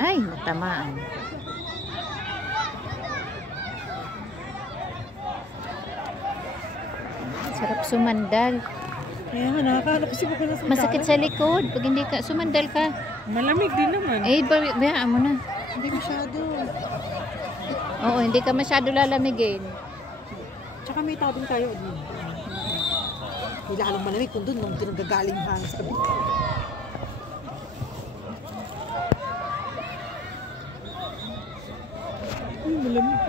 Ay, natamaan. Sarap sumandal. Kaya nga, nakakahanap kasi ako na Masakit sa likod pag hindi ka sumandal ka. Malamig din naman. Eh, bayaan mo na. Hindi masyado. Oo, hindi ka masyado lalamigin. Tsaka may tabing tayo. Hindi lalong malamig kung doon nung tinagagaling hangin sa gabi. Ay, malamig.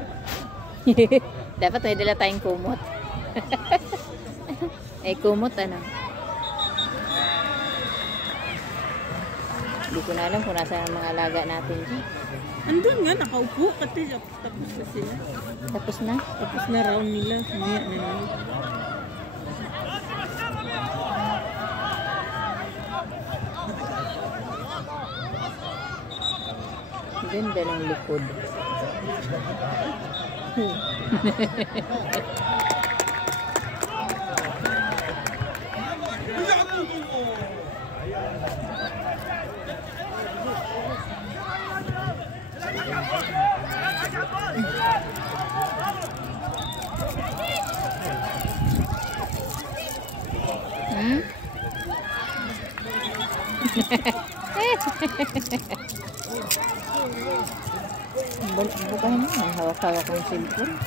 Dapat may dala tayong kumot. Eh, kumot ano? Hindi ko na alam kung nasa ang mga alaga natin dyan. Andun nga, nakaupo. Kasi tapos na sila. Tapos na? Tapos na round nila. Mamaya na nila. Ganda ng likod. Hmm? Bukahin mo. Hawak-hawak ko yung cellphone.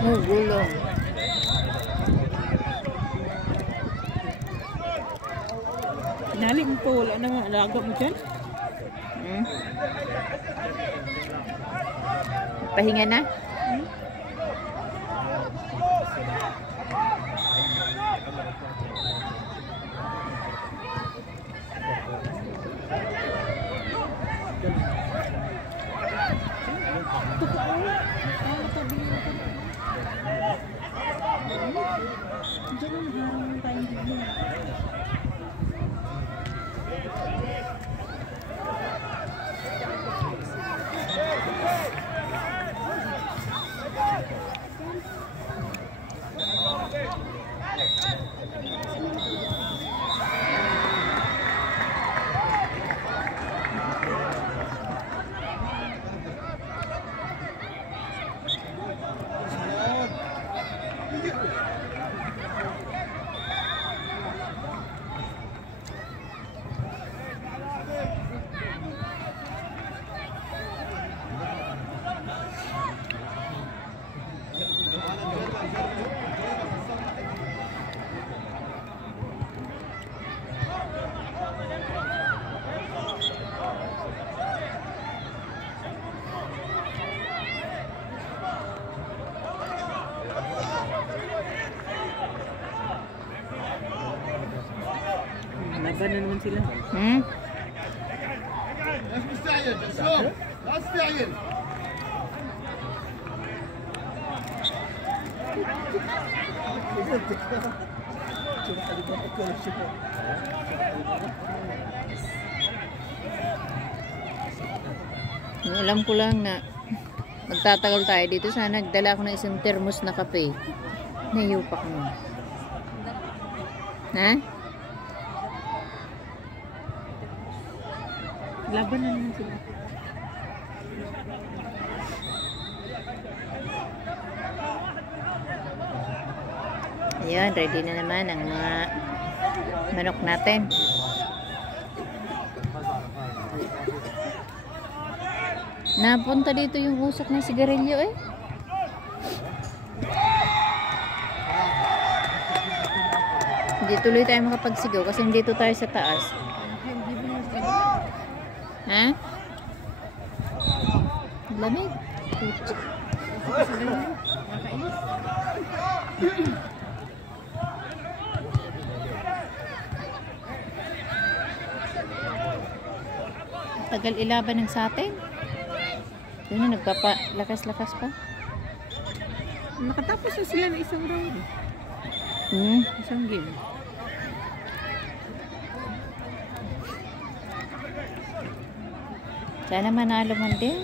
Oh, gulong. Pinali mo po, wala nang alaga mo dyan. Hmm? Pahinga na? Hmm? Diyan ang harang tayong bigyan. Laban na naman sila. Hmm? Alam ko lang na magtatagal tayo dito. Sana nagdala ako ng isang thermos na kape. Nayupak mo. Ha? Laban na naman sila. Ayan, ready na naman ang mga manok natin. Napunta dito yung usok ng sigarilyo eh. Hindi tuloy tayo makapagsigaw kasi dito tayo sa taas. Ha? Lamig. Tagal ilaban ng satin. Yun na, nagpapalakas-lakas pa. Nakatapos na sila ng isang round. Isang game. Sana manalo man din.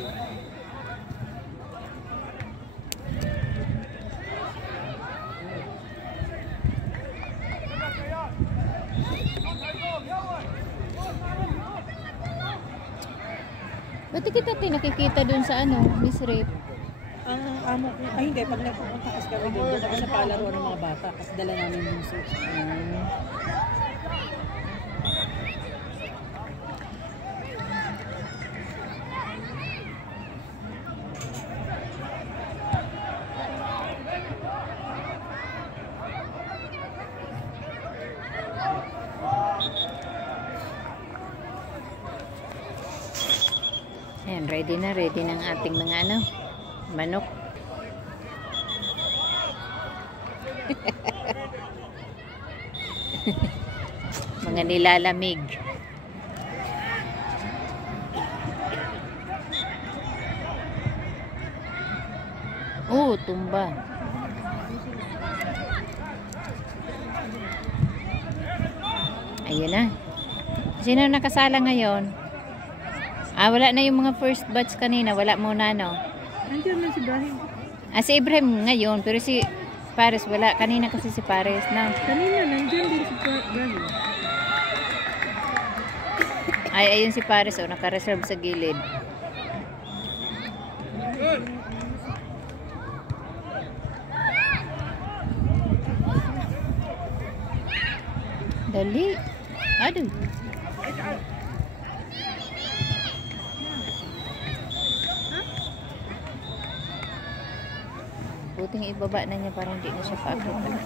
Ba't kita nakikita dun sa ano, Miss Rip? Ang amo ko, ay hindi, pag nagpupunta kasi kami doon ako sa palaro ng mga bata kasi dala namin yung suit. Ayan, ready ng ating mga ano, manok. Mga nilalamig. Oh, tumba. Ayun na. Sino nakasala ngayon? Ah, wala na yung mga first batch kanina. Wala muna, no? Nandiyan na si Ibrahim. Ah, si Ibrahim ngayon. Pero si Paris, wala. Kanina kasi si Paris, na. Kanina, nandiyan din si Ibrahim. Ay, ayun si Paris, oh. Naka-reserve sa gilid. Dali. Aduh. Buting ibaba na niya para hindi na siya paakita.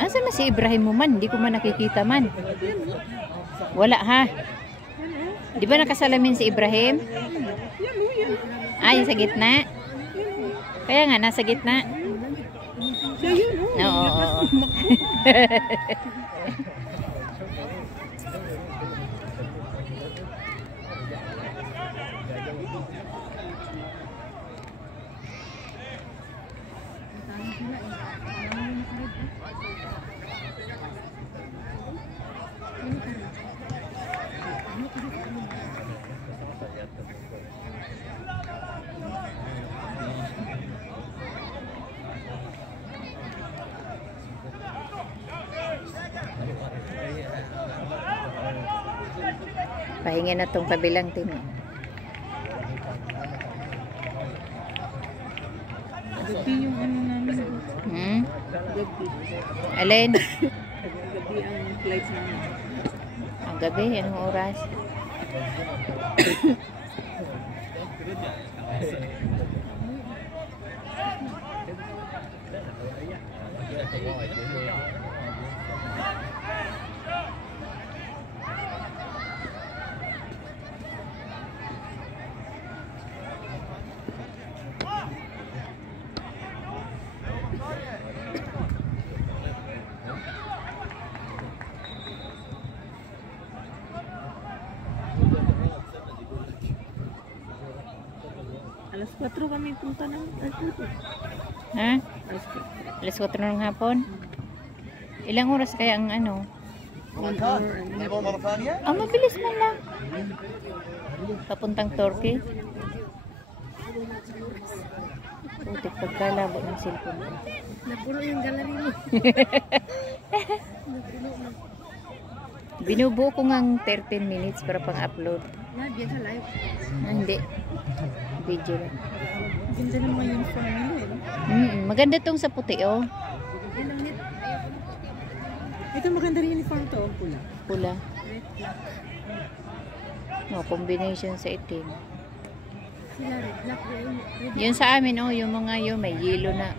Asan na si Ibrahim mo man? Hindi ko man nakikita man. Wala ha? Di ba nakasalamin si Ibrahim? Ay, sa gitna? Kaya nga, nasa gitna. Oo. Pahinga na tong kabilang team. Gabi yung ano namin. Gabi. Alin? Gabi ang flights namin. Ang gabi? Anong oras? Alas 4 kami punta ng airport. Ha? Alas 4. Alas 4 ng hapon? Ilang oras kaya ang ano? 1 hour. Ah, mabilis man lang. Papuntang Turkey. Putik pagkalabo ng cellphone ko. Napuno yung gallery mo. Binubuo ko ngang 13 minutes para pang-upload. Diyan sa live. Ah, hindi. Video lang. Ganda naman yung uniform nila. Maganda tong sa puti, oh. Ito maganda rin uniform to, pula. Pula. No, combination sa itim. Sila red, black, red. Yun sa amin, oh, yung mga yun, may yellow na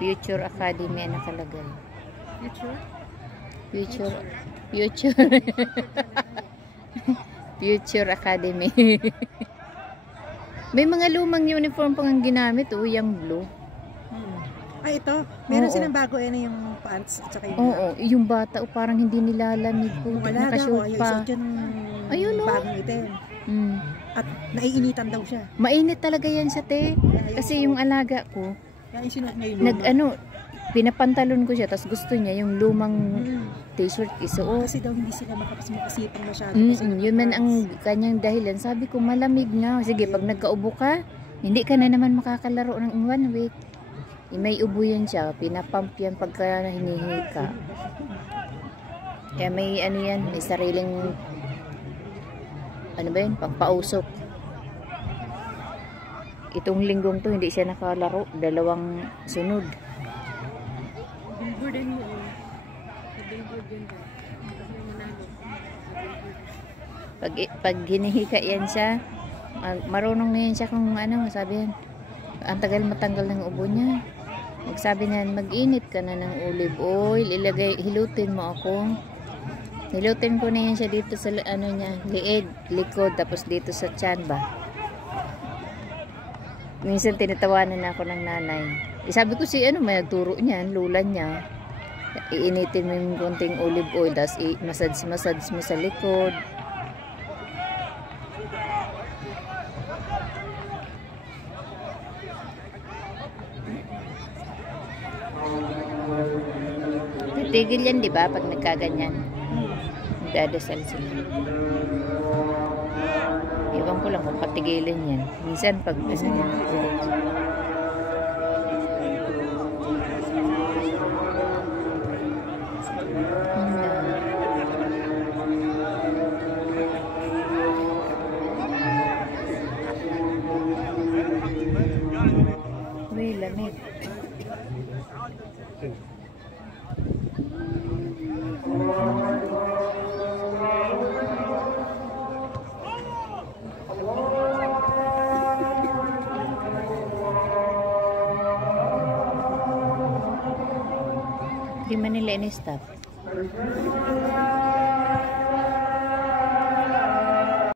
Future Academy na nakalagay. Future? Future. Future Academy. May mga lumang uniform pang ang ginamit, oh, yung blue. Ay, ito. Meron Oo. silang bago yung pants at saka yung... Oo, yung bata, oh, parang hindi nilalamig po. Yung alaga ko, Nakashoot ayaw pa. isuot yung Ayun, oh. bagong itim. Mm. At naiinitan daw siya. Mainit talaga yan sa te. Kasi yung alaga ko, Kaya yung sinuot niya yung nag ano, pinapantalon ko siya, tapos gusto niya yung lumang t-shirt isuot. Kasi daw hindi sila makasipang masyado. Kasi Yun man ang kanyang dahilan. Sabi ko, malamig na. Sige, pag nagkaubo ka, hindi ka na naman makakalaro ng 1 week. May ubo yan siya. Pinapump yan pagka hinihingi ka. Kaya may ano yan, may sariling ano ba yun, pangpausok. Itong linggong to, hindi siya nakalaro. 2 sunod. Billboard din mo. Sa billboard yun ba? Kasi may manalo. Pag hinihika yan siya, marunong na yan siya kung ano, sabi yan. Ang tagal matanggal ng ubo niya. Magsabi na, mag-init ka na ng olive oil, hilutin mo ako. Hilutin ko na yan siya dito sa ano niya, liig, likod, tapos dito sa tiyan ba. Minsan tinatawanan ako ng nanay. Sabi ko si ano, may nagturo niyan, lula niya. Iinitin mo yung konting olive oil, tapos massage mo sa likod. Titigil yan, di ba? Pag nagkaganyan. Dadasal sila. Ewan ko lang kung patigilin yan. Minsan pag uy, lamig. Di man nila ini-stop.